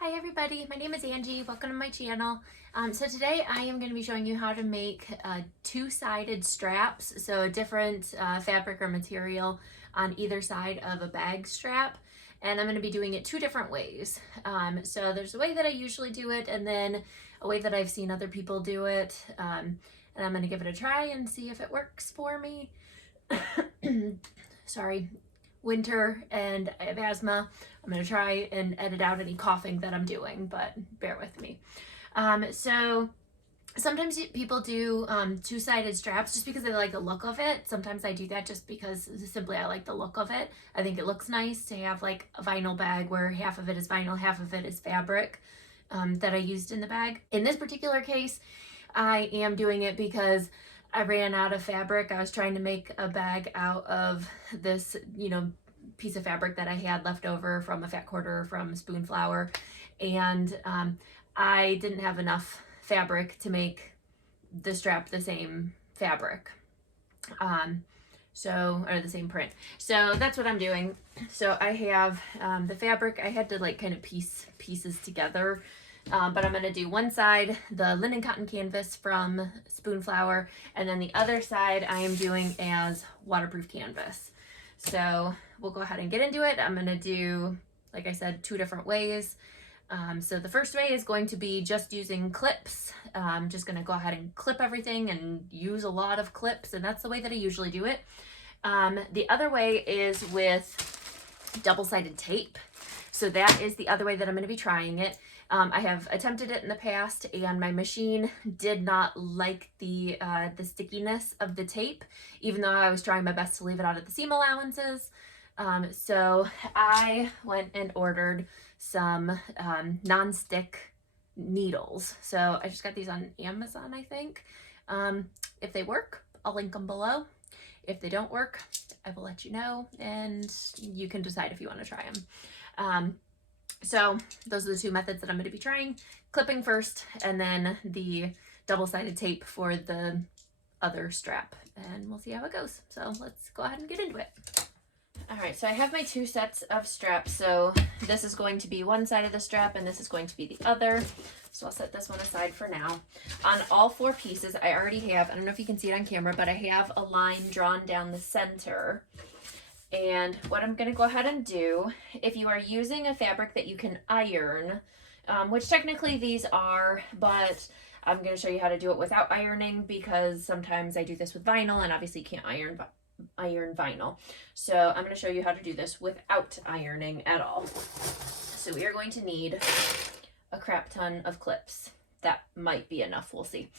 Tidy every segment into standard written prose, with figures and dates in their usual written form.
Hi everybody, my name is Angie. Welcome to my channel. So today I am going to be showing you how to make two-sided straps, so a different fabric or material on either side of a bag strap. And I'm going to be doing it two different ways. So there's a way that I usually do it and then a way that I've seen other people do it. And I'm going to give it a try and see if it works for me. Sorry, winter and I have asthma. I'm going to try and edit out any coughing that I'm doing, but bear with me. So sometimes people do two-sided straps just because they like the look of it. Sometimes I do that just because simply I like the look of it. I think it looks nice to have like a vinyl bag where half of it is vinyl, half of it is fabric that I used in the bag. In this particular case, I am doing it because I ran out of fabric. I was trying to make a bag out of this, piece of fabric that I had left over from a fat quarter from spoon flour, and I didn't have enough fabric to make the strap the same fabric, or the same print. So that's what I'm doing. So I have the fabric. I had to like kind of piece pieces together. But I'm going to do one side, the linen cotton canvas from spoon flour, and then the other side I am doing as waterproof canvas. So we'll go ahead and get into it. I'm going to do, like I said, two different ways. So the first way is going to be just using clips. I'm just going to go ahead and clip everything and use a lot of clips, and that's the way that I usually do it. The other way is with double-sided tape. So that is the other way that I'm going to be trying it. I have attempted it in the past and my machine did not like the stickiness of the tape, even though I was trying my best to leave it out at the seam allowances. So I went and ordered some Nonstick needles. So I just got these on Amazon, I think. If they work, I'll link them below. If they don't work, I will let you know and you can decide if you want to try them. So those are the two methods that I'm going to be trying. Clipping first, and then the double-sided tape for the other strap, and we'll see how it goes. So let's go ahead and get into it. All right, so I have my two sets of straps. So this is going to be one side of the strap and this is going to be the other. So I'll set this one aside for now. On all four pieces, I already have, I don't know if you can see it on camera, but I have a line drawn down the center. And what I'm going to go ahead and do, if you are using a fabric that you can iron, which technically these are, but I'm going to show you how to do it without ironing because sometimes I do this with vinyl and obviously you can't iron vinyl. So I'm going to show you how to do this without ironing at all. So we are going to need a crap ton of clips. That might be enough, we'll see.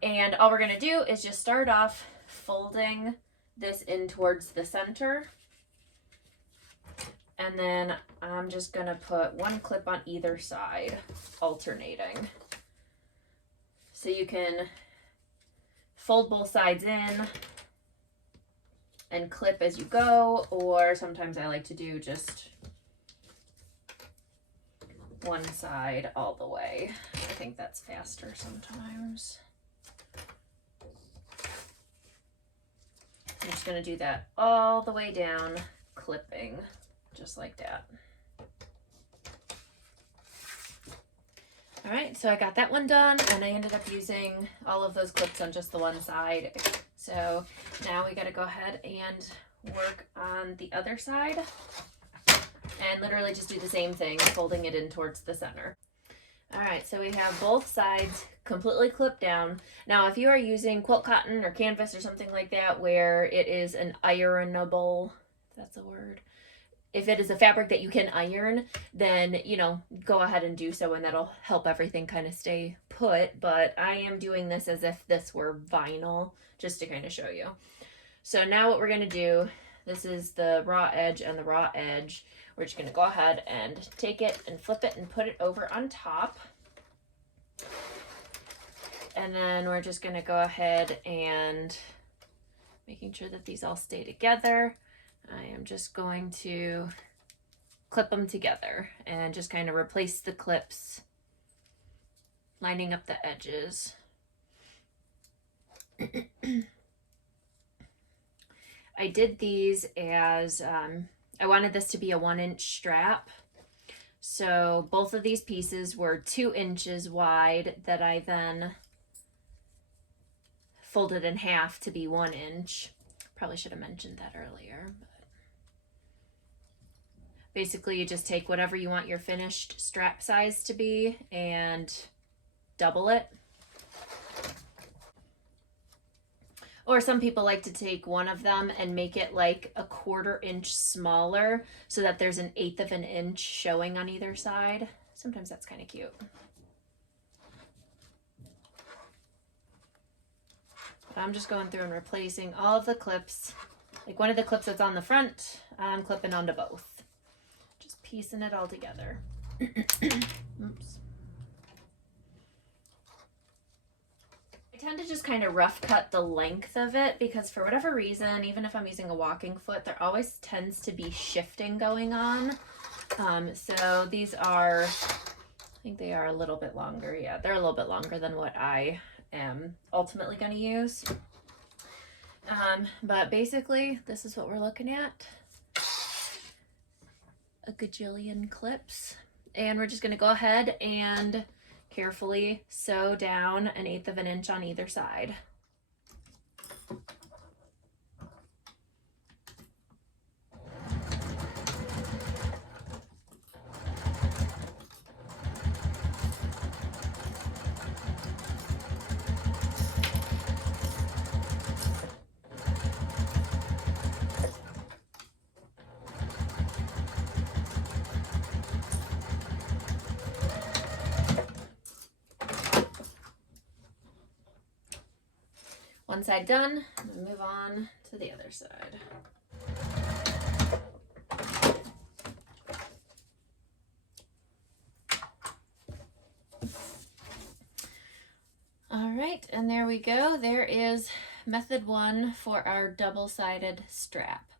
And all we're going to do is just start off folding this in towards the center. And then I'm just going to put one clip on either side, alternating. So you can fold both sides in and clip as you go, or sometimes I like to do just one side all the way. I think that's faster sometimes. I'm just going to do that all the way down, clipping. Just like that. All right, so I got that one done and I ended up using all of those clips on just the one side. So now we got to go ahead and work on the other side and literally just do the same thing, folding it in towards the center. All right, so we have both sides completely clipped down. Now, if you are using quilt cotton or canvas or something like that where it is an ironable, if that's a word, if it is a fabric that you can iron, then, go ahead and do so and that'll help everything kind of stay put. But I am doing this as if this were vinyl, just to kind of show you. So now what we're going to do, this is the raw edge and the raw edge. We're just going to go ahead and take it and flip it and put it over on top. And then we're just going to go ahead and making sure that these all stay together. I am just going to clip them together and just kind of replace the clips, lining up the edges. I did these as, I wanted this to be a 1-inch strap. So both of these pieces were 2 inches wide that I then folded in half to be 1 inch. Probably should have mentioned that earlier. But basically, you just take whatever you want your finished strap size to be and double it. Or some people like to take one of them and make it like a 1/4 inch smaller so that there's an 1/8 of an inch showing on either side. Sometimes that's kind of cute. But I'm just going through and replacing all of the clips. Like one of the clips that's on the front, I'm clipping onto both. Just piecing it all together. Oops. I tend to just kind of rough cut the length of it because for whatever reason, even if I'm using a walking foot, there always tends to be shifting going on. So these are, I think they are a little bit longer. Yeah, they're a little bit longer than what I am ultimately going to use. But basically, this is what we're looking at. A gajillion clips. And we're just going to go ahead and carefully sew down an 1/8 of an inch on either side. One side done, and move on to the other side. All right, and there we go. There is method 1 for our double-sided strap.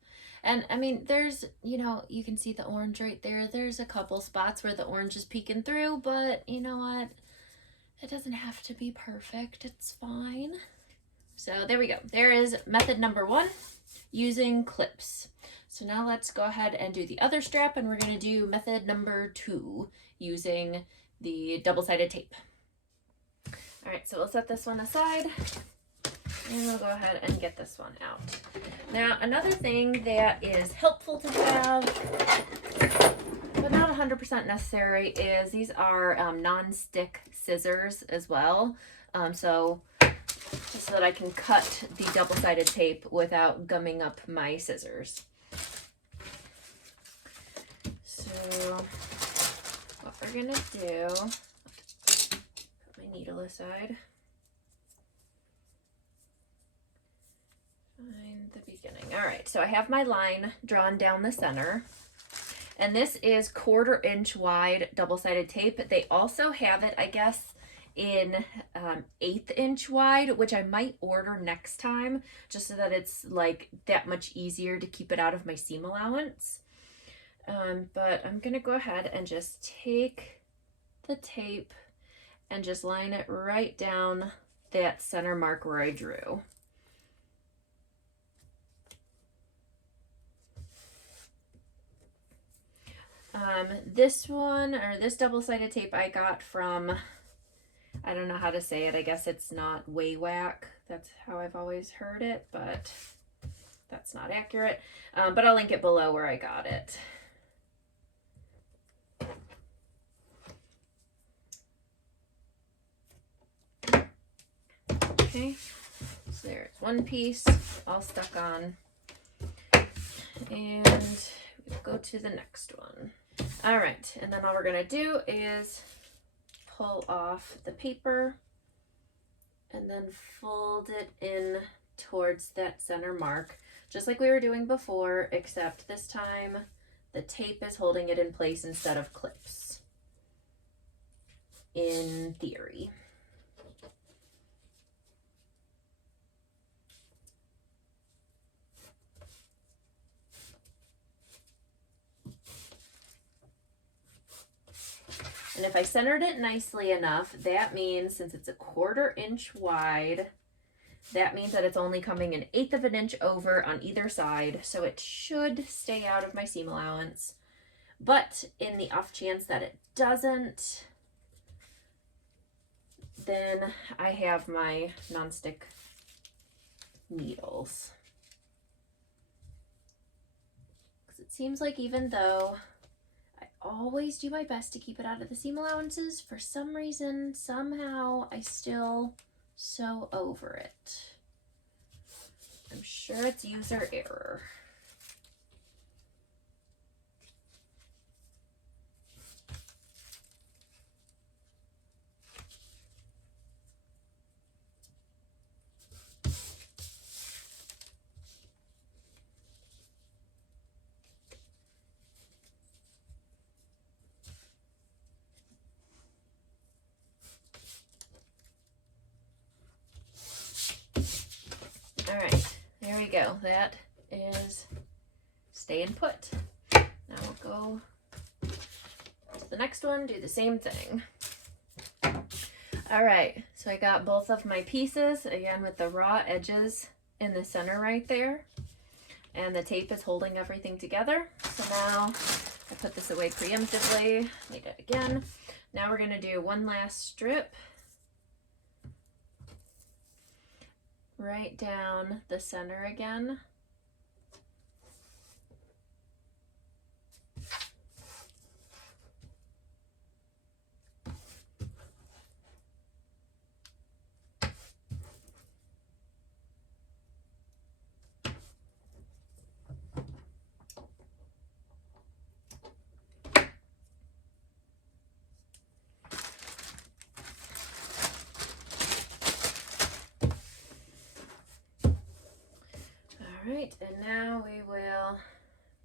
And I mean, there's, you know, you can see the orange right there. There's a couple spots where the orange is peeking through, but you know what? It doesn't have to be perfect. It's fine. So there we go. There is method number 1, using clips. So now let's go ahead and do the other strap, and we're going to do method number 2, using the double-sided tape. All right, so we'll set this one aside, and we'll go ahead and get this one out. Now, another thing that is helpful to have, but not 100% necessary, is these are non-stick scissors as well. Just so that I can cut the double-sided tape without gumming up my scissors. So what we're gonna do, put my needle aside. Find the beginning. All right, so I have my line drawn down the center. And this is 1/4 inch wide double-sided tape. They also have it, I guess, in 1/8 inch wide, which I might order next time just so that it's like that much easier to keep it out of my seam allowance. But I'm gonna go ahead and just take the tape and just line it right down that center mark where I drew. This one, or this double-sided tape, I got from, I don't know how to say it. I guess it's not Waywack. That's how I've always heard it, but that's not accurate. But I'll link it below where I got it. Okay, so there's one piece all stuck on. And we'll go to the next one. All right, and then all we're gonna do is pull off the paper and then fold it in towards that center mark, just like we were doing before, except this time the tape is holding it in place instead of clips, in theory. And if I centered it nicely enough, that means, since it's a 1/4 inch wide, that means that it's only coming an 1/8 of an inch over on either side, so it should stay out of my seam allowance. But in the off chance that it doesn't, then I have my nonstick needles. Because it seems like even though I always do my best to keep it out of the seam allowances, for some reason, somehow, I still sew over it. I'm sure it's user error. All right, there we go. That is staying put. Now we'll go to the next one, do the same thing. All right, so I got both of my pieces, again with the raw edges in the center right there. And the tape is holding everything together. So now I put this away preemptively, laid it again. Now we're gonna do one last strip right down the center again. All right, and now we will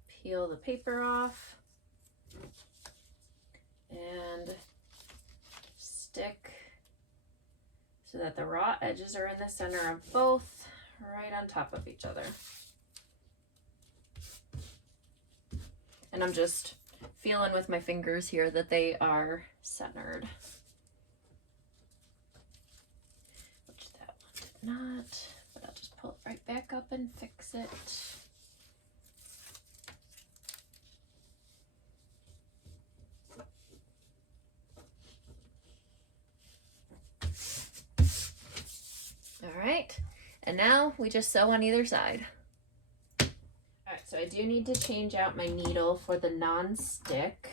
peel the paper off and stick so that the raw edges are in the center of both, right on top of each other. And I'm just feeling with my fingers here that they are centered. Which that one did not, but I'll just pull it right back up and fix it. All right, and now we just sew on either side. All right, so I do need to change out my needle for the non-stick.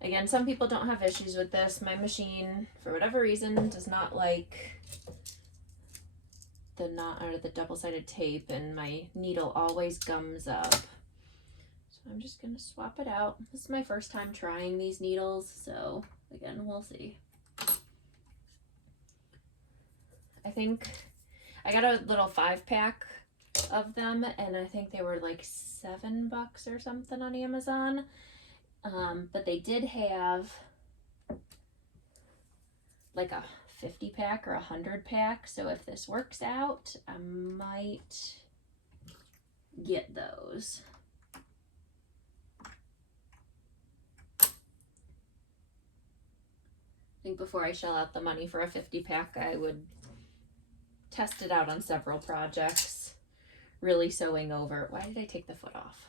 Again, some people don't have issues with this. My machine, for whatever reason, does not like the double-sided tape, and my needle always gums up. So I'm just gonna swap it out. This is my first time trying these needles, so again, we'll see. I think I got a little 5-pack of them, and I think they were like $7 or something on Amazon. But they did have like a 50-pack or 100-pack, so if this works out, I might get those. I think before I shell out the money for a 50-pack, I would test it out on several projects, really sewing over. Why did I take the foot off?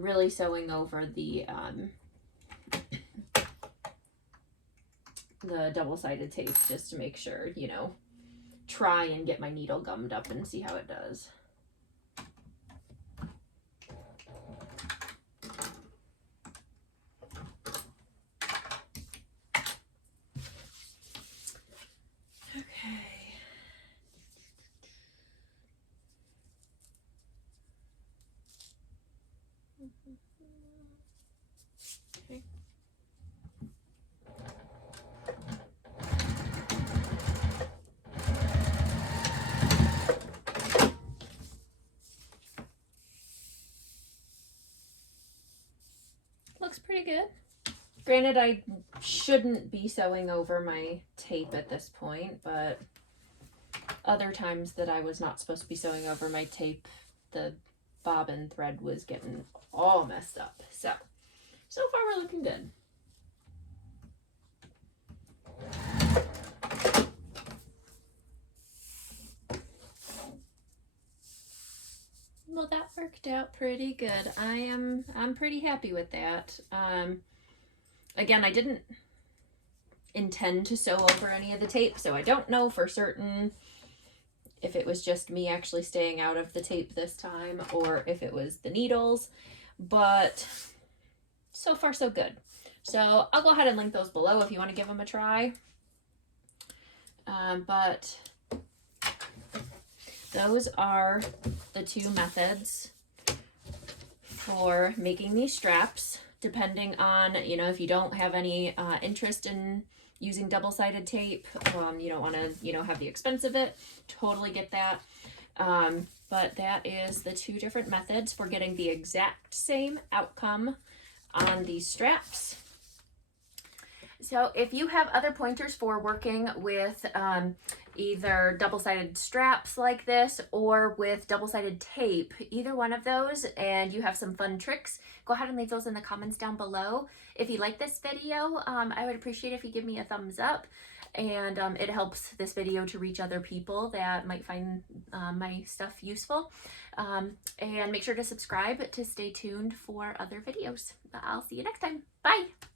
Really sewing over the double-sided tape, just to make sure, you know, try and get my needle gummed up and see how it does. Okay. Looks pretty good. Granted, I shouldn't be sewing over my tape at this point, but other times that I was not supposed to be sewing over my tape, the bobbin thread was getting all messed up. So far we're looking good. Will that work? worked out pretty good. I'm pretty happy with that. Again, I didn't intend to sew over any of the tape, so I don't know for certain if it was just me actually staying out of the tape this time or if it was the needles, but so far so good. So I'll go ahead and link those below if you want to give them a try. But those are the two methods for making these straps, depending on, you know, if you don't have any interest in using double-sided tape, you don't want to, you know, have the expense of it, totally get that. But that is the two different methods for getting the exact same outcome on these straps. So if you have other pointers for working with either double-sided straps like this or with double-sided tape, either one of those, and you have some fun tricks, go ahead and leave those in the comments down below. If you like this video, I would appreciate if you give me a thumbs up, and it helps this video to reach other people that might find my stuff useful. And make sure to subscribe to stay tuned for other videos. I'll see you next time. Bye!